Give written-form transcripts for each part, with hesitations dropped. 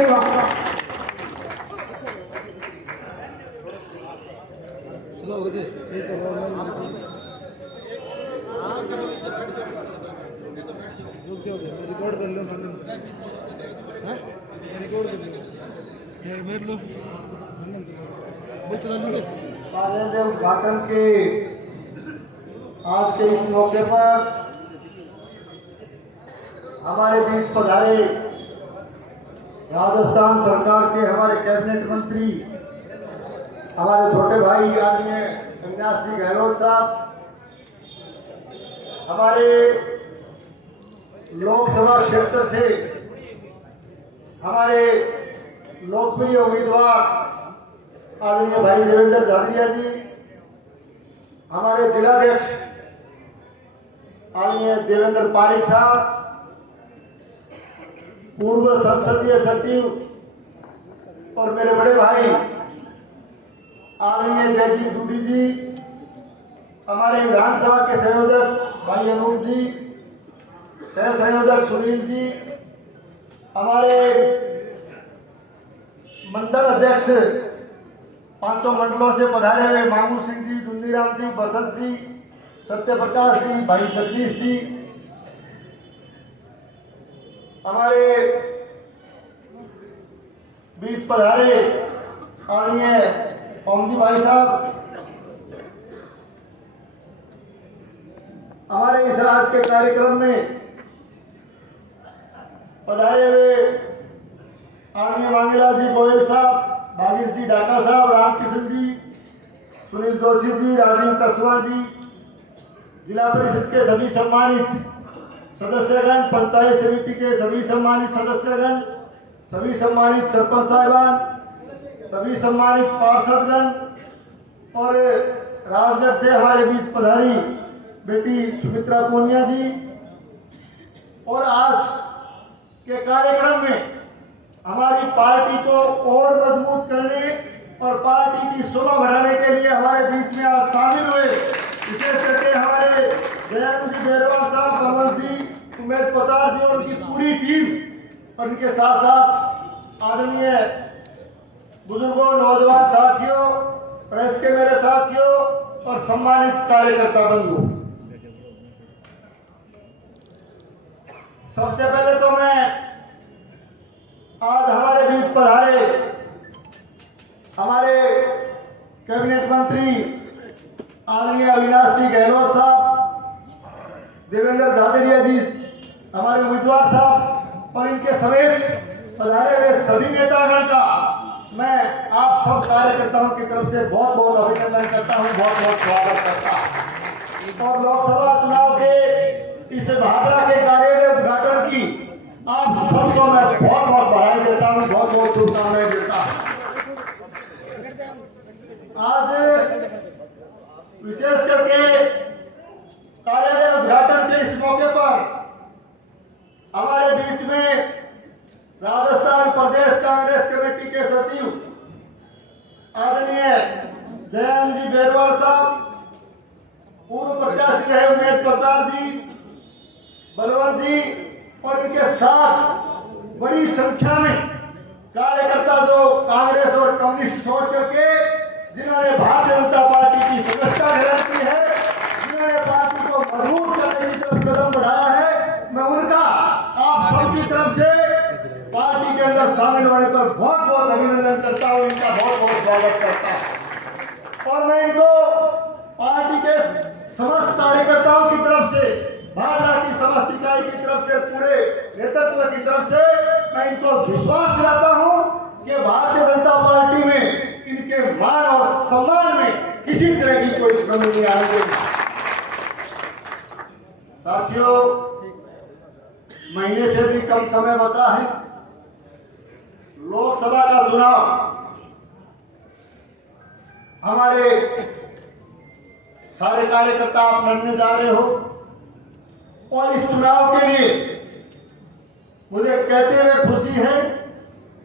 रहेगा। रिकॉर्ड कर लो, रिकॉर्ड कर लो, कार्यालय उद्घाटन के आज के इस मौके पर हमारे बीच पधारे राजस्थान सरकार के हमारे कैबिनेट मंत्री, हमारे छोटे भाई आदरणीय अविनाश जी गहलोत साहब, हमारे लोकसभा क्षेत्र से हमारे लोकप्रिय उम्मीदवार आदरणीय भाई देवेंद्र झादिया जी, हमारे जिलाध्यक्ष आदरणीय देवेंद्र पारिक साहब, पूर्व संसदीय सचिव और मेरे बड़े भाई आदरणीय जयदीप डूडी जी, हमारे विधानसभा के संयोजक भाई अनूप जी, सह संयोजक सुनील जी, हमारे मंडल अध्यक्ष पांचों मंडलों से पधारे हुए मामू सिंह जी, दुंदीराम जी, बसंत जी, सत्य प्रकाश जी, भाई जगदीश जी, हमारे बीच पधारे आदरणीय ओमजी भाई साहब, हमारे इस आज के कार्यक्रम में पधारे हुए आदरणीय मांगेलाल जी गोयल साहब, भागीर जी डाका साहब, रामकिशन जी, सुनील जोशी जी, राजीव कसवा जी, जिला परिषद के सभी सम्मानित सदस्यगण, पंचायत समिति के सभी सम्मानित सदस्यगण, सभी सम्मानित सरपंच साहिबान, सभी सम्मानित पार्षदगण और राजगढ़ से हमारे बीच पधारी बेटी सुमित्रा पूनिया जी। और आज के कार्यक्रम में हमारी पार्टी को और मजबूत करने और पार्टी की शोभा बढ़ाने के लिए हमारे बीच में आज शामिल हुए विशेष करके हमारे जयंत जी बेरवाल साहब, कमल जी, उमेश पतार जी और उनकी पूरी टीम और उनके साथ साथ आदरणीय बुजुर्गों, नौजवान साथियों, प्रेस के मेरे साथियों और सम्मानित कार्यकर्ता बंधु, सबसे पहले तो मैं आज हमारे बीच पधारे हमारे कैबिनेट मंत्री आदरणीय अविनाश जी गहलोत साहब, देवेंद्र झादिया जी, हमारे उम्मीदवार साहब और इनके समेत पधारे हुए सभी नेतागण का मैं आप सब कार्यकर्ताओं की तरफ से बहुत बहुत अभिनंदन करता हूं, बहुत बहुत स्वागत करता हूं। और लोकसभा चुनाव के इस भादरा के कार्यालय उद्घाटन की आप सबको मैं बहुत बहुत बधाई देता हूं, बहुत बहुत शुभकामनाएं देता हूं। आज विशेष करके कार्यालय उद्घाटन के इस मौके पर हमारे बीच में राजस्थान प्रदेश कांग्रेस कमेटी के सचिव आदरणीय जयंत जी बेरवाल साहब, पूर्व प्रत्याशी रहे उमेश पतार जी, बलवंत जी और इनके साथ बड़ी संख्या में कार्यकर्ता जो कांग्रेस और कम्युनिस्ट छोड़ करके जिन्होंने भारतीय जनता पार्टी की सदस्यता ग्रहण की है, जिन्होंने पार्टी को मजबूत करने की तरफ कदम बढ़ाया है, मैं उनका आप सबकी तरफ से पार्टी के अंदर शामिल होने पर बहुत बहुत अभिनंदन करता हूं, इनका बहुत बहुत स्वागत करता हूं। और मैं इनको पार्टी के समस्त कार्यकर्ताओं की तरफ से, भाजपा की समस्त इकाई की तरफ से, पूरे नेतृत्व की तरफ से मैं इनको विश्वास दिलाता हूं कि भारतीय जनता पार्टी में इनके मान और सम्मान में किसी तरह की कोई कमी नहीं आने देगी। साथियों, महीने से भी कम समय बचा है, लोकसभा का चुनाव हमारे सारे कार्यकर्ता आप लड़ने जा रहे हो और इस चुनाव के लिए मुझे कहते हुए खुशी है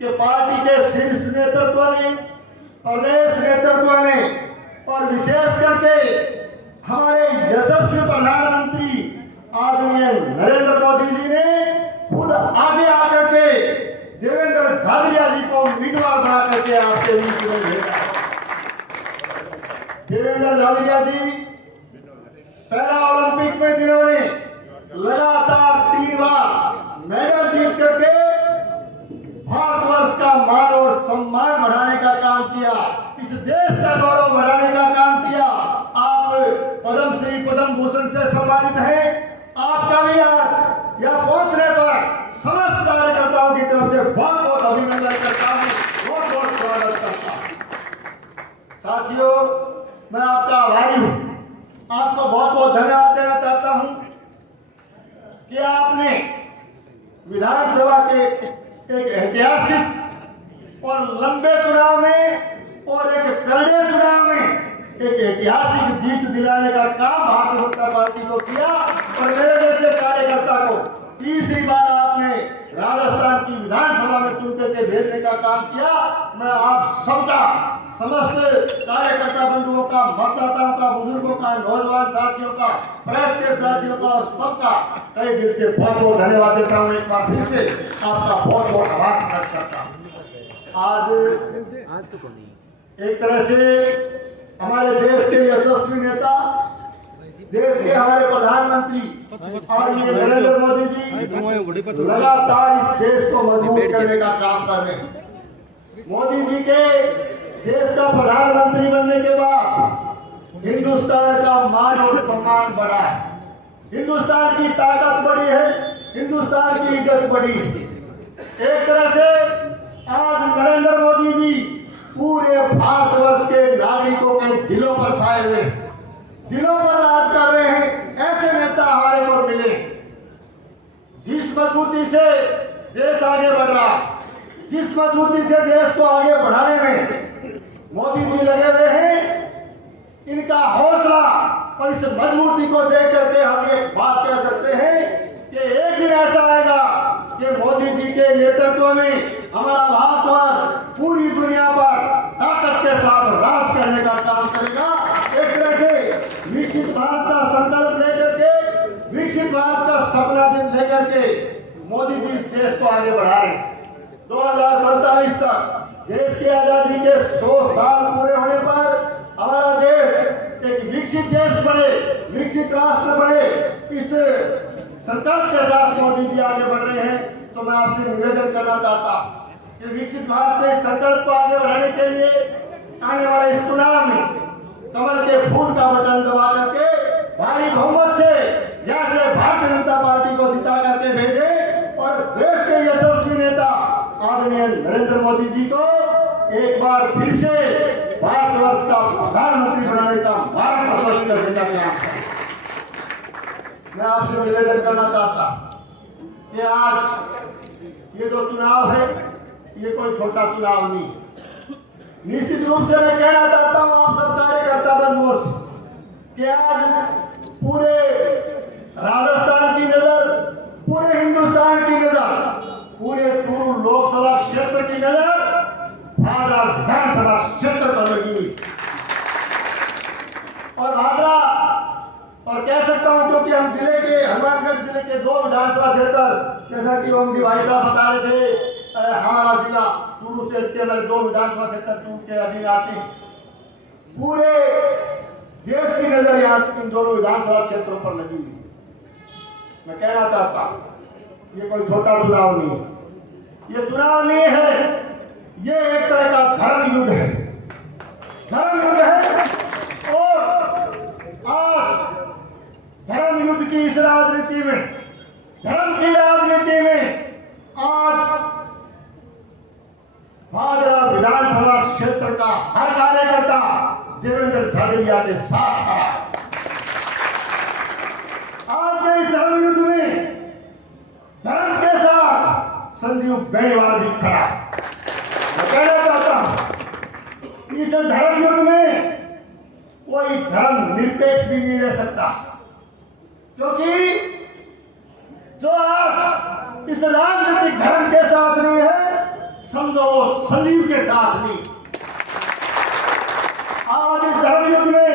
कि पार्टी के शीर्ष नेतृत्व ने, प्रदेश नेतृत्व ने और विशेष करके हमारे यशस्वी प्रधानमंत्री आदरणीय नरेंद्र मोदी जी ने खुद आगे आकर के देवेंद्र झाझरिया जी को उम्मीदवार बना करके आपसे चुने भेजा। देवेंद्र झाझरिया जी पैरा ओलंपिक में जिन्होंने लगातार 3 बार मेडल जीत करके भारतवर्ष का मान और सम्मान बढ़ाने का काम किया, इस देश का गौरव बढ़ाने का काम किया। आप पद्म श्री पद्म भूषण से सम्मानित हैं। आपका भी आज यहाँ पहुंचने पर समस्त कार्यकर्ताओं की तरफ से बहुत बहुत अभिनंदन करता हूँ, बहुत बहुत स्वागत करता हूँ। साथियों, मैं आपका आभारी हूँ, आपको बहुत बहुत धन्यवाद देना चाहता हूँ कि आपने विधानसभा के एक ऐतिहासिक और लंबे चुनाव में और एक करड़े चुनाव में एक ऐतिहासिक जीत दिलाने का काम भारतीय जनता पार्टी को किया और मेरे जैसे कार्यकर्ता को तीसरी बार आपने राजस्थान की विधानसभा में चुन के भेजने का काम किया। मैं आप सबका, समस्त कार्यकर्ता बंधुओं का, मतदाताओं का, बुजुर्गों का, नौजवान साथियों का, प्रेस के साथियों का और सबका कई दिल से बहुत बहुत धन्यवाद देता हूँ। एक बार फिर से आपका बहुत बहुत आभार प्रकट करता हूँ। आज तो एक तरह से हमारे देश के यशस्वी नेता, देश के हमारे प्रधानमंत्री आदरणीय नरेंद्र मोदी जी लगातार इस देश को मजबूत करने का काम कर रहे हैं। मोदी जी के देश का प्रधानमंत्री बनने के बाद हिंदुस्तान का मान और सम्मान बढ़ा है, हिंदुस्तान की ताकत बढ़ी है, हिंदुस्तान की इज्जत बढ़ी। एक तरह से आज नरेंद्र मोदी जी पूरे भारतवर्ष के नागरिकों के दिलों पर छाए हुए, दिलों पर राज कर रहे हैं। ऐसे नेता हमारे को मिले। जिस मजबूती से देश आगे बढ़ रहा, जिस मजबूती से देश को आगे बढ़ाने में मोदी जी लगे हुए हैं, इनका हौसला और इस मजबूती को देख करके हम ये बात कह सकते हैं कि एक दिन ऐसा आएगा कि मोदी जी के नेतृत्व में हमारा भारतवर्ष पूरी दुनिया पर ताकत के साथ राज करने का काम करेगा। एक तरह से विकसित भारत का संकल्प लेकर के, विकसित भारत का सपना लेकर के मोदी जी इस देश को आगे बढ़ा रहे हैं। 2047 तक देश की आजादी के 100 साल पूरे होने पर हमारा देश एक विकसित देश बने, विकसित राष्ट्र बने, इस संकल्प के साथ मोदी जी आगे बढ़ रहे हैं। तो मैं आपसे निवेदन करना चाहता हूँ कि विकसित भारत के संकल्प को आगे बढ़ाने के लिए आने वाले इस चुनाव में कमल के फूल का बटन दबा करके भारी बहुमत से यहाँ से भारतीय जनता पार्टी को जिता करके भेजे और देश के यशस्वी नेता आदरणीय नरेंद्र मोदी जी को एक बार फिर से भारतवर्ष का प्रधानमंत्री बनाने का मार्ग प्रशस्त करने का प्रयास करें। मैं आपसे निवेदन करना चाहता कि आज ये जो चुनाव है, ये कोई छोटा चुनाव नहीं। निश्चित रूप से मैं कहना चाहता हूँ आप सब कार्यकर्ता बंधुओं से कि आज पूरे राजस्थान की नजर, पूरे हिंदुस्तान की नजर, पूरे चूरू लोकसभा क्षेत्र की नजर भादरा विधानसभा क्षेत्र पर लगी हुई और भादरा, और कह सकता हूं क्योंकि हम जिले के, हनुमानगढ़ जिले के 2 विधानसभा क्षेत्र, जैसा कि ओम जी भाई साहब बता रहे थे, हमारा जिला चूरू से हमारे 2 विधानसभा क्षेत्र चूरू के अधीन आते हैं। पूरे देश की नजर यहाँ इन दोनों विधानसभा क्षेत्रों पर लगी हुई। मैं कहना चाहता हूं ये कोई छोटा चुनाव नहीं है, ये चुनाव नहीं है, ये एक तरह का धर्म युद्ध है, धर्म युद्ध है। और आज धर्म युद्ध की इस राजनीति में, धर्म की राजनीति में आज भादरा विधानसभा क्षेत्र का हर कार्यकर्ता देवेंद्र झाझरिया के साथ खड़ा। आज के इस धर्म युद्ध में धर्म के साथ संजीव बेनीवाल भी खड़ा है। मैं कहना चाहता हूं इस धर्म युद्ध में कोई धर्म निरपेक्ष भी नहीं रह सकता, क्योंकि जो आज इस राजनीतिक धर्म के साथ नहीं है, समझो वो संजीव के साथ नहीं। आज इस धर्म युद्ध में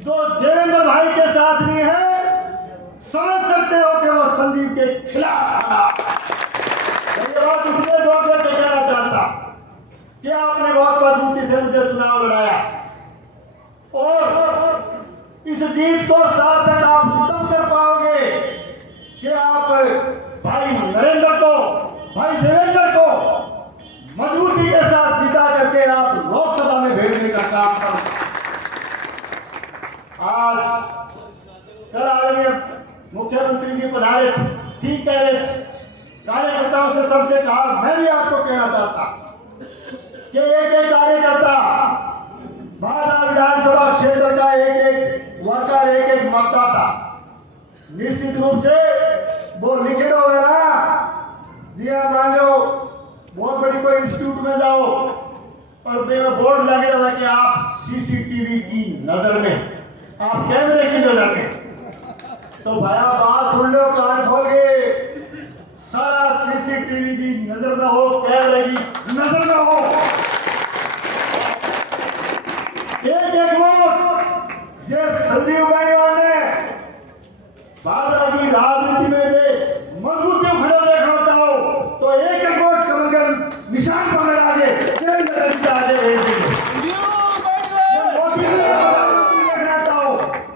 जो देवेंद्र भाई के साथ नहीं है, समझ सकते हो कि वो संजीव के खिलाफ खड़ा। ये बात इसलिए जोर देकर कहना चाहता से चुनाव लड़ाया और इस जीत को सार्थक आप तब कर पाओगे कि आप भाई नरेंद्र को, भाई देवेंद्र को मजबूती के साथ जिता करके आप लोकसभा में भेजने का काम करो। आज कल आदरणीय मुख्यमंत्री जी पधारे थे, ठीक कह रहे थे, कार्यकर्ताओं से सबसे कहा, मैं भी आपको कहना चाहता कि एक एक कार्यकर्ता भाजपा विधानसभा क्षेत्र का एक एक वर्कर, एक एक मतदाता निश्चित रूप से वो लिखित हो गया ना जी। हाँ, मान लो बहुत बड़ी कोई इंस्टीट्यूट में जाओ और बोर्ड लगे हुआ कि आप सीसीटीवी की नजर में, आप कैमरे की नजर में, तो भया बात सुन लो कान खोल के, सारा सीसीटीवी की नजर में हो, कैमरे की नजर में हो, एक एक वोट जे संजीव भाई ने भाजपा की राजनीति में मजबूती खड़े देखना चाहो तो एक एक वोट कमल निशान पर लगा के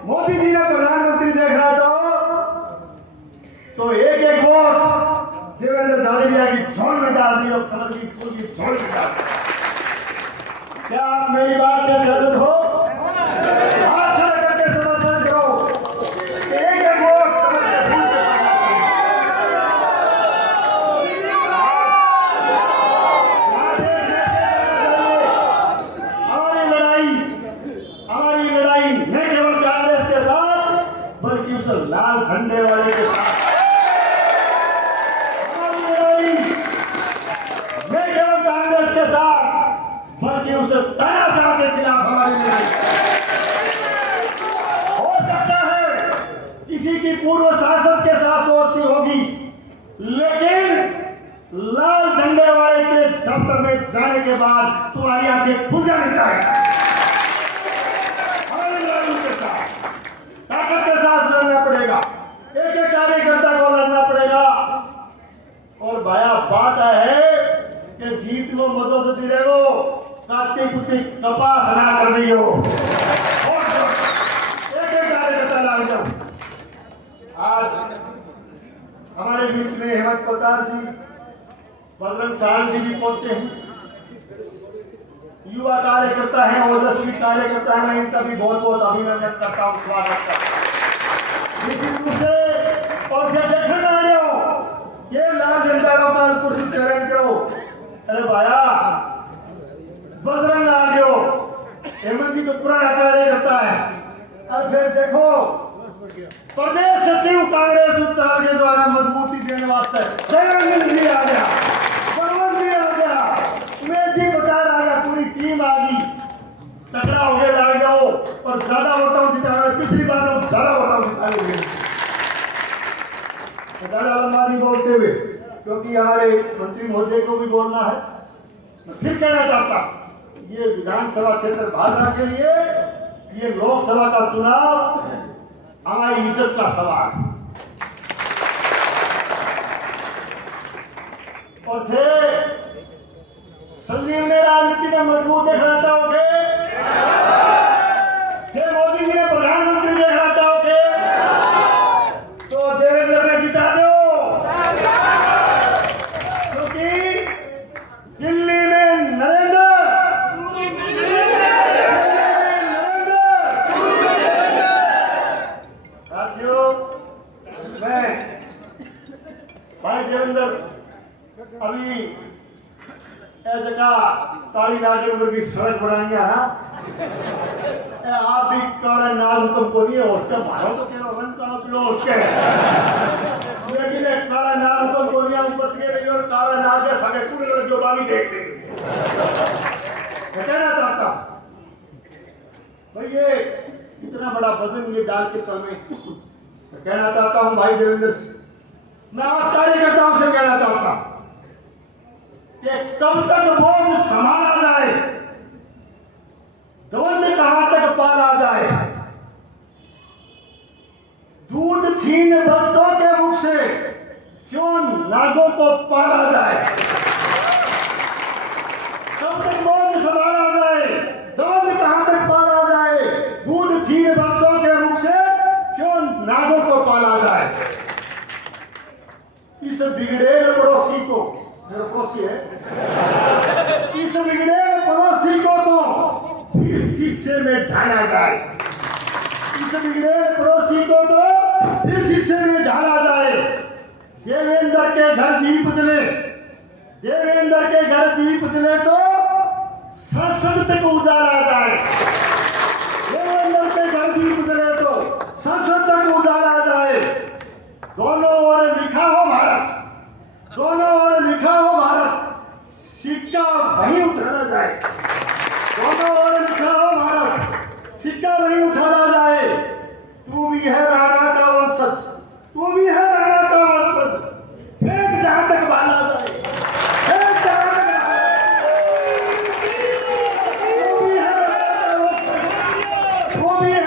मोदी जी ने प्रधानमंत्री देखना चाहो तो एक एक वोट देवेंद्र झाझड़िया की झोल में डाल दी और कमल की फूल की झोल में डाल दी। क्या आप मेरी बात से सहमत हो? हाथ खड़े करके समर्थन करो। एक एक वोट कमल के फूल पे हमारी लड़ाई न केवल कांग्रेस के साथ बल्कि उस लाल झंडे वाले के साथ, हमारी लड़ाई न केवल कांग्रेस के साथ बल्कि उस तानाशाह के खिलाफ हमारी लड़ाई। हो सकता है किसी की पूर्व शासक के साथ दोस्ती होगी, लेकिन लाल झंडे वाले के दफ्तर में जाने के बाद तुम्हारी आंखें खुल जानी चाहिए। हमारी लड़ाई के साथ ताकत के साथ लड़ना पड़ेगा, एक एक कार्यकर्ता को लड़ना पड़ेगा। और भाया बात है कि जीत को मजो से दी रहो, काटी कुटी कपास ना कर दी हो, एक एक कार्यकर्ता लाग जाओ। आज हमारे बीच में हेमंत कोतार जी, बजरंग साहब जी भी पहुंचे हैं, युवा कार्यकर्ता हैं, ओजस्वी कार्यकर्ता हैं, मैं इनका भी बहुत बहुत अभिनंदन करता हूँ, स्वागत करता हूँ। निश्चित रूप से और जब देखने आ रहे हो ये लाल झंडा का कानपुर से चैलेंज करो, अरे भाया बजरंग आ गयो, हेमंत जी तो पुराना कार्यकर्ता है। और फिर देखो प्रदेश सचिव कांग्रेस उत्साह के द्वारा मजबूती देने वास्ते जयनंदन जी आ गया, परवन जी आ गया, उमेश जी बचार आ गया, पूरी टीम आ गई, तगड़ा हो गया लग जाओ और ज्यादा वोटों जिताना, पिछली बार ज्यादा वोटों जिताने ज्यादा लंबा नहीं बोलते हुए, क्योंकि हमारे मंत्री महोदय को भी बोलना है। मैं फिर कहना चाहता हूं, ये विधानसभा क्षेत्र भाजपा के लिए, ये लोकसभा का चुनाव हमारी इज्जत का सवाल है। और थे संजीव ने राजनीति में मजबूत देखना चाहोगे, थे मोदी जी ने प्रधानमंत्री देखना चाहोगे तो देवेंद्र ने जिता दो, क्योंकि दिल्ली में नरेंद्र, साथियों मैं भाई देवेंद्र अभी जगह काली नागेंद्र की सड़क बनानी है ना, आप भी काला नाग हुक्म को नहीं है उसका मारो तो क्या वन का किलो उसके, लेकिन काला नाग हुक्म को नहीं ऊपर से रही और काला नाग के सगे पूरे जो बामी देख ले। मैं कहना चाहता भाई ये इतना बड़ा वजन ये डाल के चल में, मैं कहना चाहता हूं भाई देवेंद्र, मैं आप कार्यकर्ताओं से कहना चाहता हूं कि कब तक बोझ संभाला जाए, द्वंद्व कहां तक पाला जाए, दूध छीन बच्चों के मुख से क्यों नागों को पाला जाए, कब तक बोझ संभाला जाए, पड़ोसी है। इस बिगड़े पड़ोसी को तो इस शीशे में ढाला जाए, इस बिगड़े पड़ोसी को तो इस शीशे में ढाला जाए। देवेंद्र के घर दीप जले, देवेंद्र के घर दीप जले तो संसद तक उजाला जाए। देवेंद्र के घर दीप जले तो संसद तक उजाला जाए। दोनों ओर लिखा हो भारत, दोनों ओर लिखा हो भारत, सिक्का वहीं उछाला जाए। दोनों ओर लिखा हो भारत, सिक्का वहीं उछाला जाए। तू भी है राणा का वंशज, तू भी है राणा का वंशज, फेंक जहां तक बाला जाए, फेंक जहां तक बाला जाए। तू भी है राणा का वंशज, तू भी है